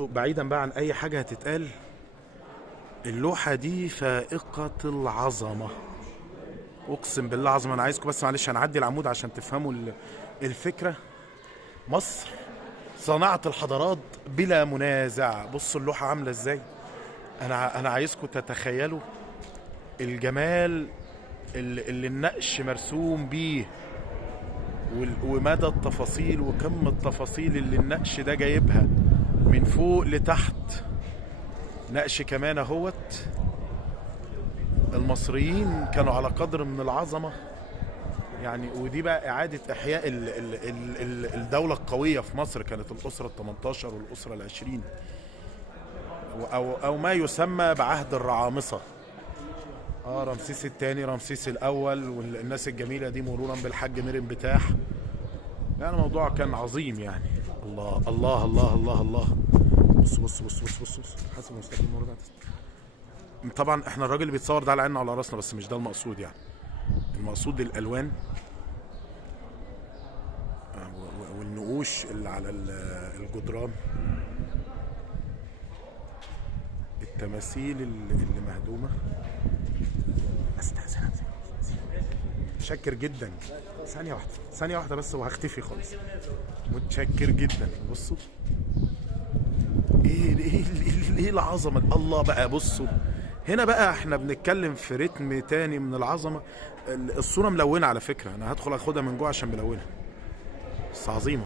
بعيدا بقى عن اي حاجة هتتقال، اللوحة دي فائقة العظمة، اقسم بالله عظمة. انا عايزكم بس معلش هنعدي العمود عشان تفهموا الفكرة. مصر صناعة الحضارات بلا منازع. بصوا اللوحة عاملة ازاي. انا عايزكم تتخيلوا الجمال اللي النقش مرسوم بيه، ومدى التفاصيل وكم التفاصيل اللي النقش ده جايبها من فوق لتحت. نقش كمان اهوت. المصريين كانوا على قدر من العظمة يعني. ودي بقى إعادة إحياء الدولة القوية في مصر. كانت الأسرة ال18 والأسرة ال20، أو ما يسمى بعهد الرعامصة. رمسيس الثاني، رمسيس الأول، والناس الجميلة دي، مرورا بالحاج ميرن بتاح. يعني الموضوع كان عظيم يعني. الله الله الله الله الله. بص بص بص بص بص, بص. حسب مستقبل الموضوع. طبعا احنا الراجل اللي بيتصور ده على عيننا وعلى راسنا، بس مش ده المقصود يعني. المقصود الالوان والنقوش اللي على الجدران، التماثيل اللي مهدومه. استاذن، متشكر جدا. ثانيه واحده بس وهختفي خالص. متشكر جدا. بصوا ايه العظمه. الله بقى بصوا هنا بقى احنا بنتكلم في رتم تاني من العظمه. الصوره ملونه على فكره، انا هدخل اخدها من جوه عشان ملونه، بس عظيمه.